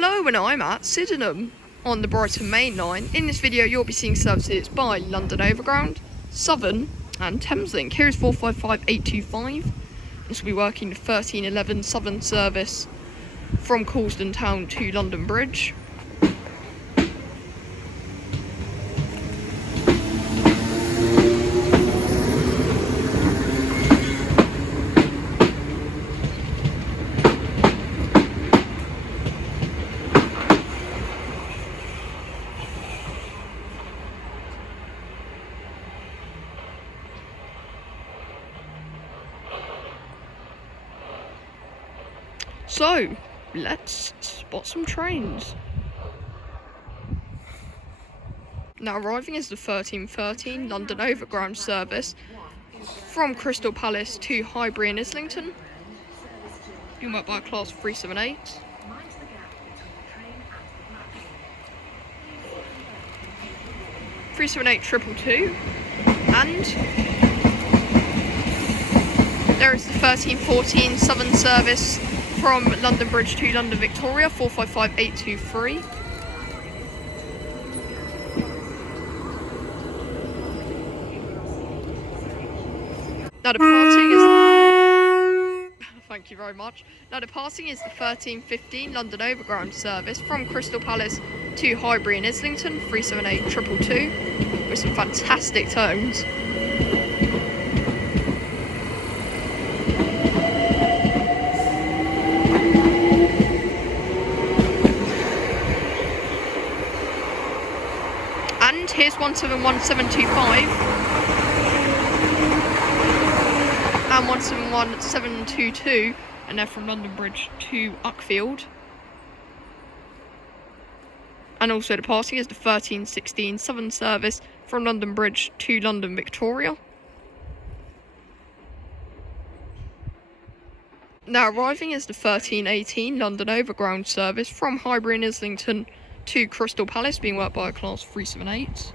Hello, and I'm at Sydenham on the Brighton Mainline. In this video you'll be seeing services by London Overground, Southern and Thameslink. Here is 455825. This will be working the 1311 Southern service from Colston town to London Bridge. So, let's spot some trains. Now arriving is the 1313 London Overground service from Crystal Palace to Hybri in Islington. You might buy class 378. (378) and there is the 1314 Southern service from London Bridge to London Victoria, 455823. Now departing is thank you very much. Now departing is the 1315 London Overground service from Crystal Palace to Hybri in Islington, 378 with some fantastic tones. And here's 171725 and 171722, and they're from London Bridge to Uckfield. And also departing is the 1316 Southern service from London Bridge to London Victoria. Now arriving is the 1318 London Overground service from Hybern in Islington to Crystal Palace, being worked by a class 378.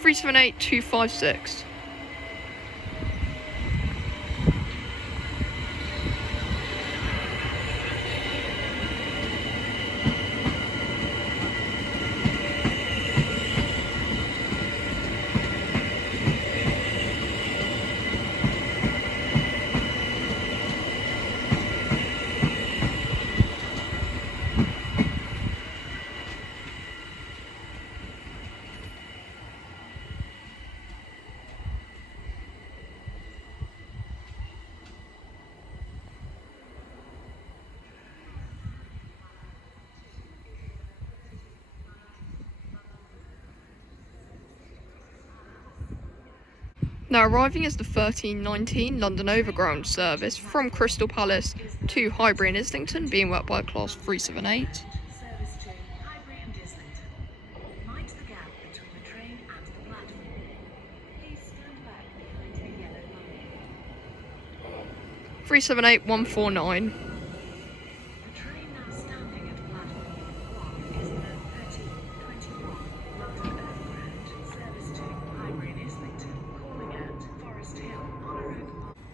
(378) Now arriving is the 1319 London Overground service from Crystal Palace to Hybri in Islington, being worked by a class 378. (378)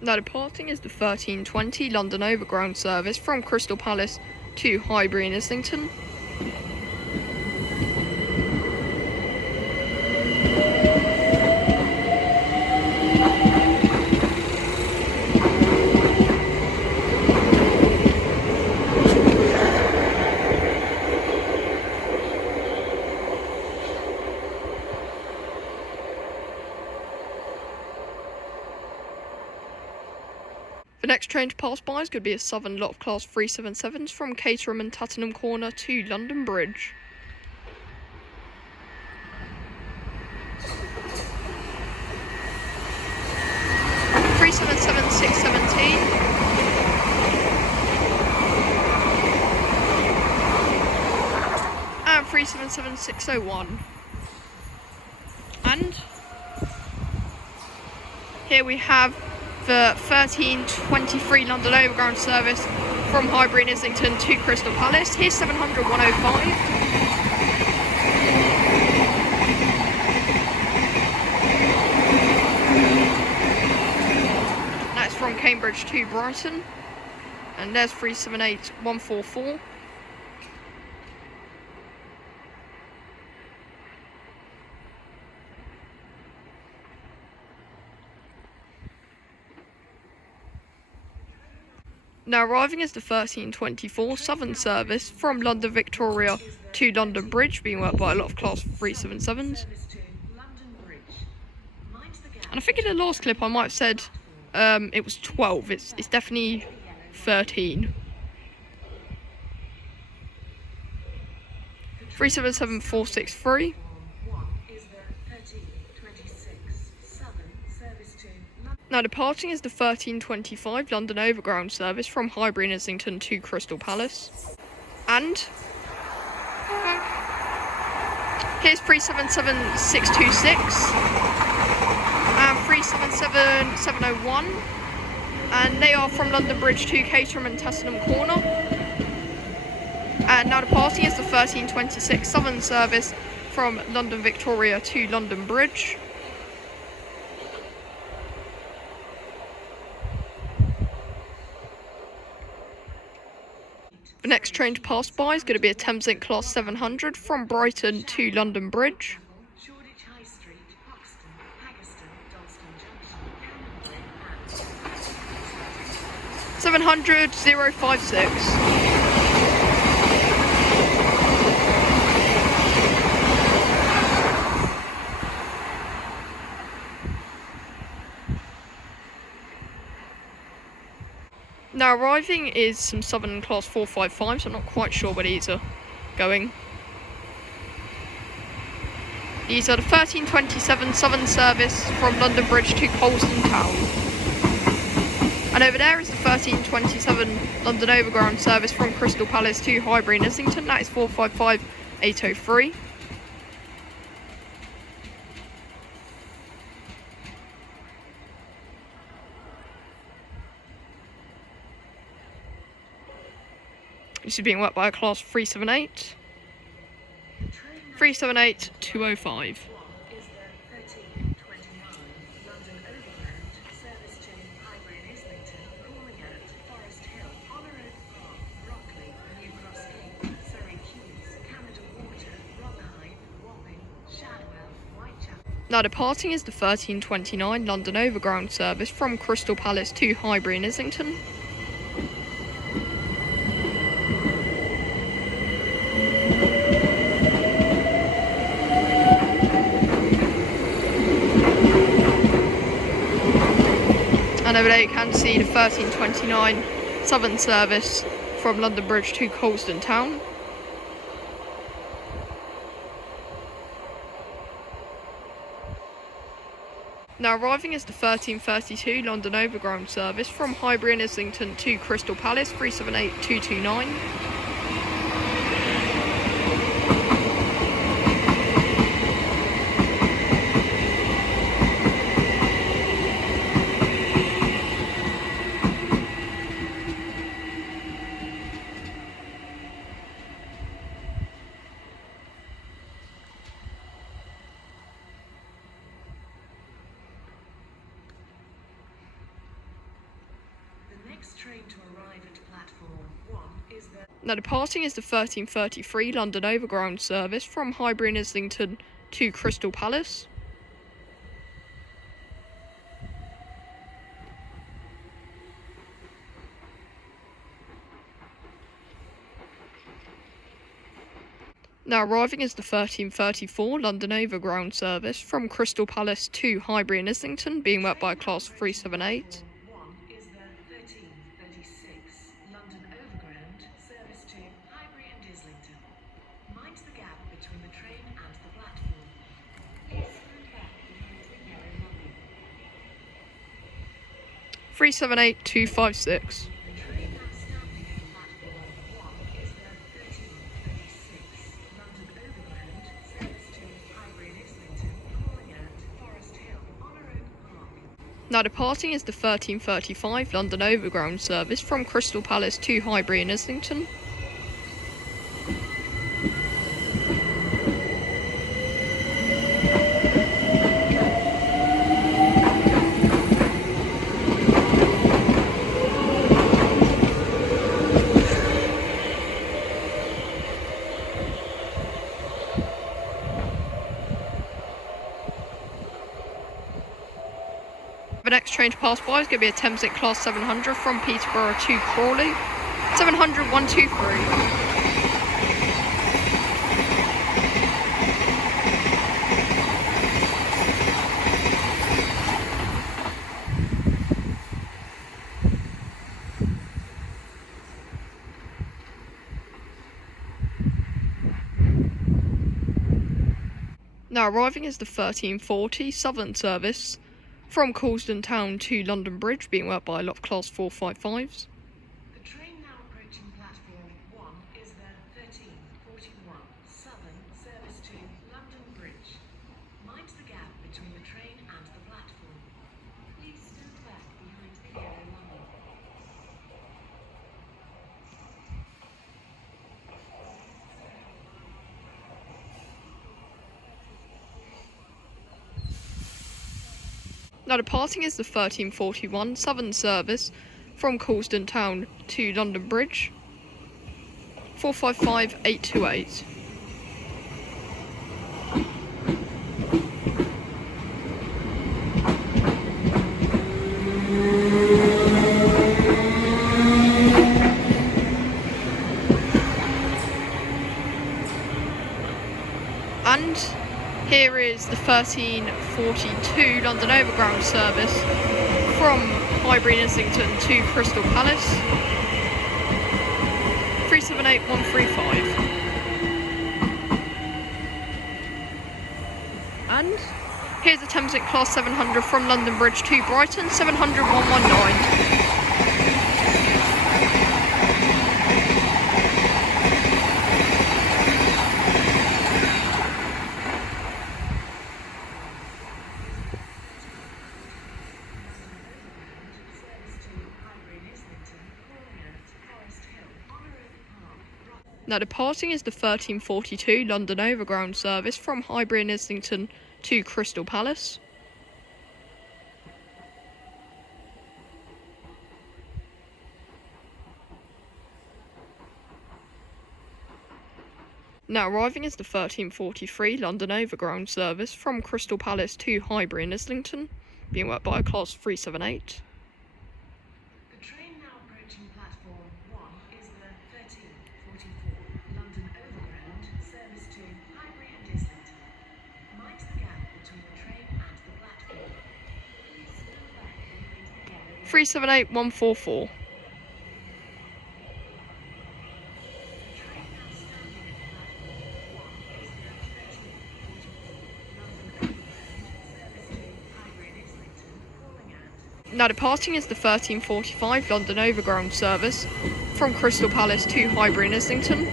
Now departing is the 1320 London Overground service from Crystal Palace to Hybern in Islington. The next train to pass by is going to be a Southern lot of class 377s from Caterham and Tottenham Corner to London Bridge. (377) and 377 And here we have the 1323 London Overground service from Hybri in Islington to Crystal Palace. Here's 700/105. That's from Cambridge to Brighton. And there's 378144. Now arriving is the 1324 Southern service from London Victoria to London Bridge, being worked by a lot of Class 377s. And I think in the last clip I might have said it was 12, it's definitely 13. 377463. Now departing is the 1325 London Overground service from Hybri and Islington to Crystal Palace. And here's 377626 and 377701, and they are from London Bridge to Caterham and Tottenham Corner. And now departing is the 1326 Southern service from London Victoria to London Bridge. The next train to pass by is going to be a Thameslink Class 700 from Brighton to London Bridge. 700-056. Now arriving is some Southern Class 455s, so I'm not quite sure where these are going. These are the 1327 Southern service from London Bridge to Colston Town. And over there is the 1327 London Overground service from Crystal Palace to Hybri and Islington. That is 455803. This is being worked by a Class 378. 378205. Now departing is the 1329 London Overground service from Crystal Palace to Hybri and Islington. And over there you can see the 1329 Southern service from London Bridge to Colston Town. Now arriving is the 1332 London Overground service from Hybri and Islington to Crystal Palace, 378229. Train to arrive at platform 1 is the... Now departing is the 1333 London Overground service from Hybri and Islington to Crystal Palace. Now arriving is the 1334 London Overground service from Crystal Palace to Hybri and Islington, being worked by a Class 378. London Overground service to Hybri and Islington. Mind the gap between the train and the platform. Please stand back behind the yellow line. 378256. The train now standing at platform 1 is the 1336 London Overground service to Hybri and Islington, calling at Forest Hill, Honor Oak Park. Now departing is the 1335 London Overground service from Crystal Palace to Hybri and Islington. The next train to pass by is going to be a Thameslink Class 700 from Peterborough to Crawley. 700 123. Now arriving is the 1340 Southern service from Colston Town to London Bridge, being worked by a lot of Class 455s. The train now approaching platform 1 is the 1341 Southern service to London Bridge. Mind the gap between the train and the platform. Please stand back behind the yellow line. Now departing is the 1341 Southern service from Colston Town to London Bridge. 455 828. And here is the 1342 London Overground service from Hybri and Islington to Crystal Palace. 378 135. And here's the Thameslink Class 700 from London Bridge to Brighton. 700 119. Service to Hybri and Islington, calling at Forest Hill, Honourable Park. Now departing is the 1342 London Overground service from Hybri and Islington to Crystal Palace. Now arriving is the 1343 London Overground service from Crystal Palace to Hybri and Islington, being worked by a Class 378. The train now approaching platform 1 is the 1344 London Overground service to Hybri and Islington. Mind the gap between the train and the platform. Please stand back behind the yellow line. 378 144. The train now standing at platform 1 is the 1344 London Overground service to Hybri and Islington, calling at Now departing is the 1345 London Overground service from Crystal Palace to Hybern and Islington.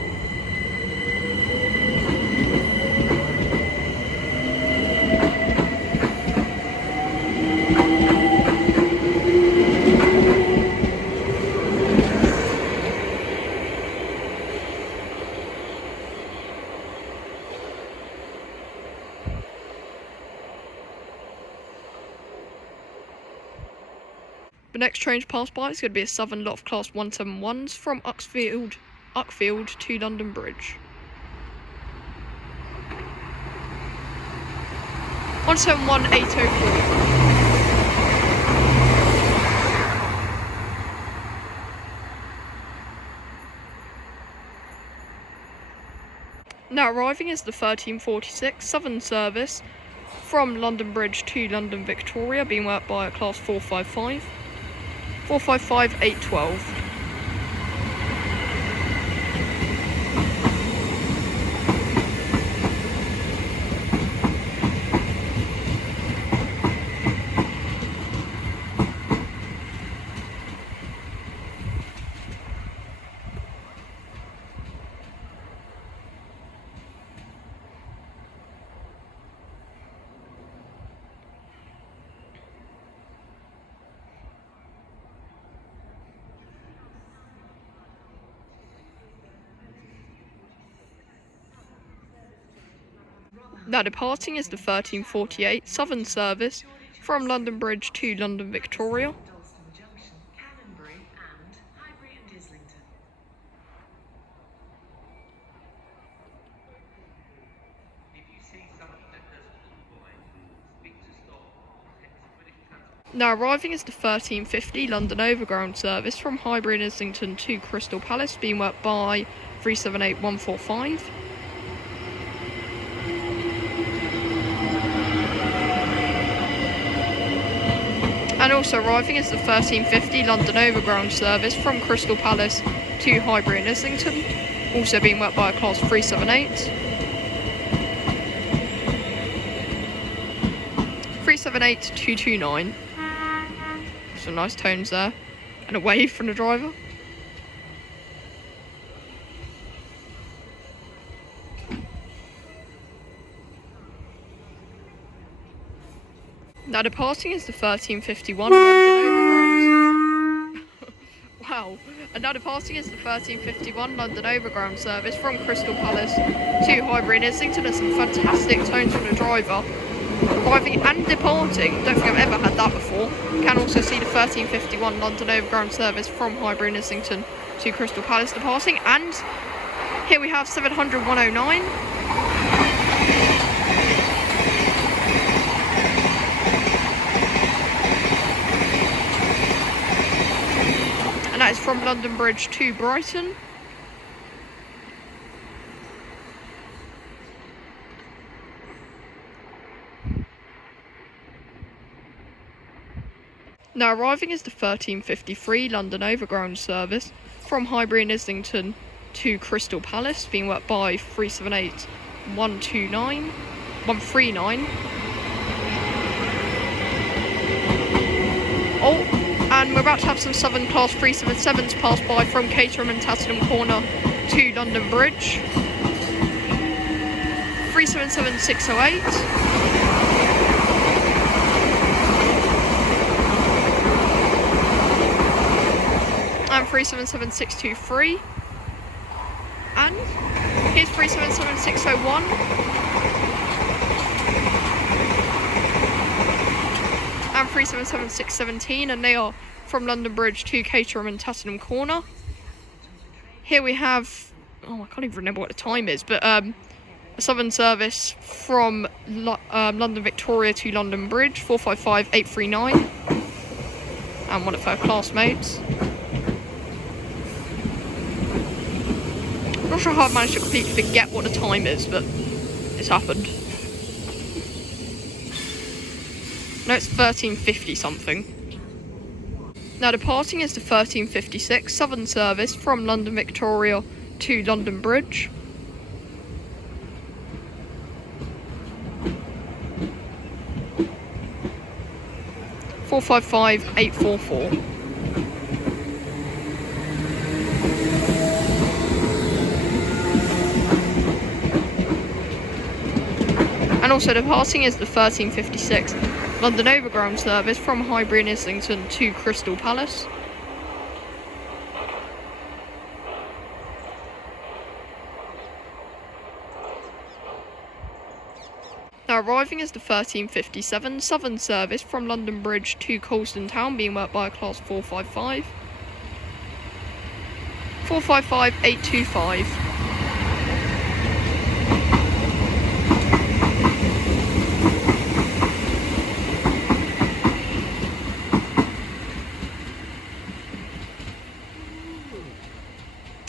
The next train to pass by is going to be a Southern lot of Class 171s from Uckfield to London Bridge. 171 804. Now arriving is the 1346 Southern service from London Bridge to London Victoria, being worked by a Class 455. 455 812. Now departing is the 1348 Southern service from London Bridge to London Victoria. Colston Junction, Canonbury and Hybri and Islington. If you see something that doesn't look right, speak to stop. Text British Transport. Now arriving is the 1350 London Overground service from Hybri in Islington to Crystal Palace, being worked by 378145. And also arriving is the 1350 London Overground service from Crystal Palace to Hybri in Islington, also being worked by a class 378. 378229. Some nice tones there, and a wave from the driver. Now departing is the 1351 London Overground. Wow. And now departing is the 1351 London Overground service from Crystal Palace to Hybern in Islington. There's some fantastic tones from the driver. Arriving and departing, don't think I've ever had that before. You can also see the 1351 London Overground service from Hybern in Islington to Crystal Palace departing. And here we have 700 109. And that is from London Bridge to Brighton. Now arriving is the 1353 London Overground service from Hybri in Islington to Crystal Palace, being worked by 378 139. Oh, and we're about to have some Southern Class 377s pass by from Caterham and Tassingham Corner to London Bridge. 377608. And 377623. And here's 377601. And 377617, and they are from London Bridge to Caterham and Tassingham Corner. Here we have, I can't even remember what the time is, but a Southern service from London Victoria to London Bridge, 455839, and one of her classmates. Not sure how I've managed to completely forget what the time is, but it's happened. No, it's 1350 something. Now departing is the 1356 Southern service from London Victoria to London Bridge. (455-844). And also departing is the 1356 London Overground service from Hybri in Islington to Crystal Palace. Now arriving is the 1357 Southern service from London Bridge to Colston Town, being worked by a class 455. 455825.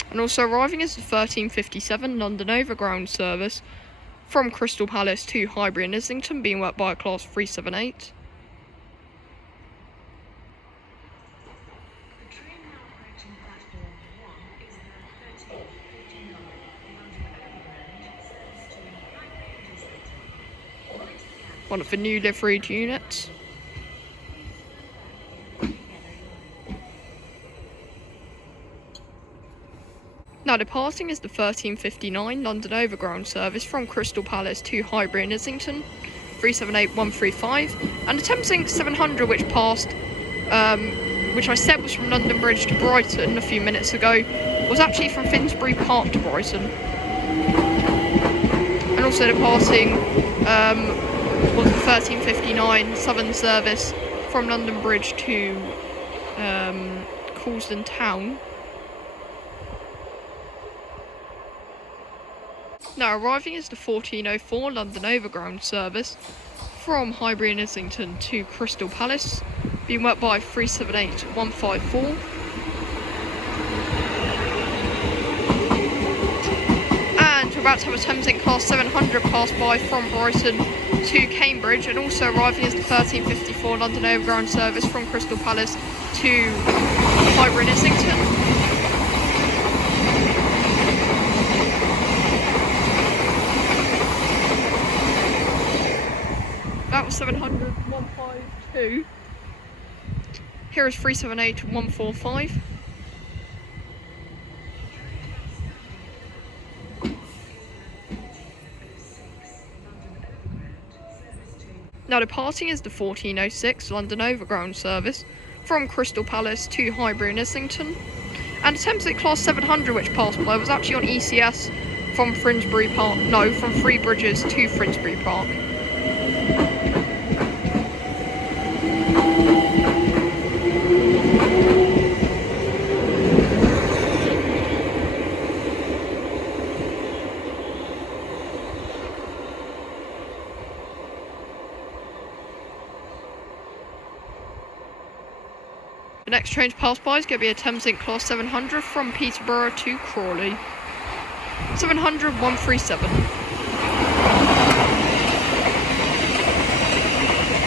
And also arriving is the 1357 London Overground service from Crystal Palace to Hybri in Islington, being worked by a class 378. The train now approaching platform 1 is the 1359 London Overground service to Hybern in Islington. One of the new liveried units. Now departing is the 1359 London Overground service from Crystal Palace to Hybern in Islington, 378135, and the Thameslink 700 which passed, which I said was from London Bridge to Brighton a few minutes ago, was actually from Finsbury Park to Brighton. And also departing was the 1359 Southern service from London Bridge to Colston Town. Now arriving is the 1404 London Overground service from Hybri in Islington to Crystal Palace, being worked by 378154. And we're about to have a Thameslink Class 700 pass by from Brighton to Cambridge, and also arriving is the 1354 London Overground service from Crystal Palace to Hybri in Islington. That was 700-152. Here is 378-145. Now departing is the 1406 London Overground service from Crystal Palace to Hybri in Islington. And the Thameslink Class 700 which passed by was actually on ECS from from Three Bridges to Finsbury Park. The next train to pass by is going to be a Thameslink Class 700 from Peterborough to Crawley. 700-137.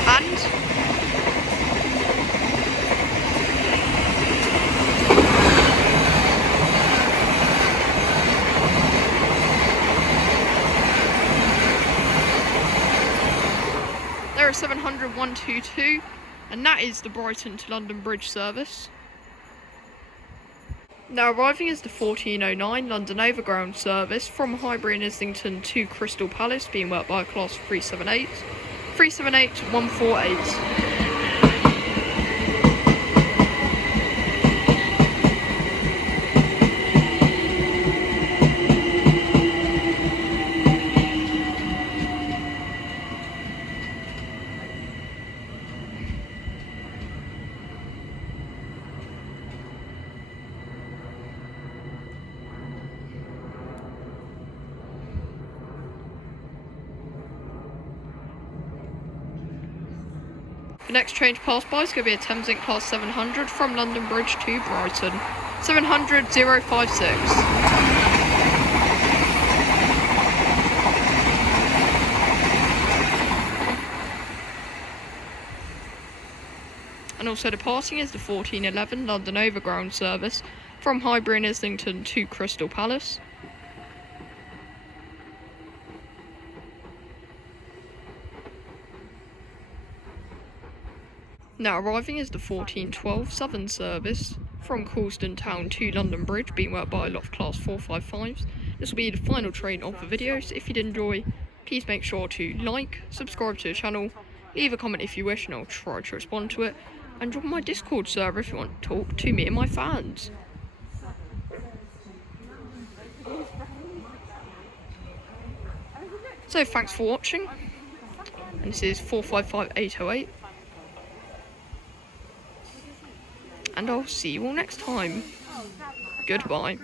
And there is 700-122. And that is the Brighton to London Bridge service. Now arriving is the 1409 London Overground service from Hybri in Islington to Crystal Palace, being worked by a Class 378. 378-148. The next train to pass by is going to be a Thameslink Class 700 from London Bridge to Brighton. 700-056. And also departing is the 1411 London Overground service from Hybri in Islington to Crystal Palace. Now arriving is the 1412 Southern service from Colston town to London Bridge, being worked by a lot of Class 455s. This will be the final train of the video, so if you did enjoy, please make sure to like, subscribe to the channel, leave a comment if you wish and I'll try to respond to it, and join my Discord server if you want to talk to me and my fans. So thanks for watching, and this is 455808. And I'll see you all next time. Goodbye.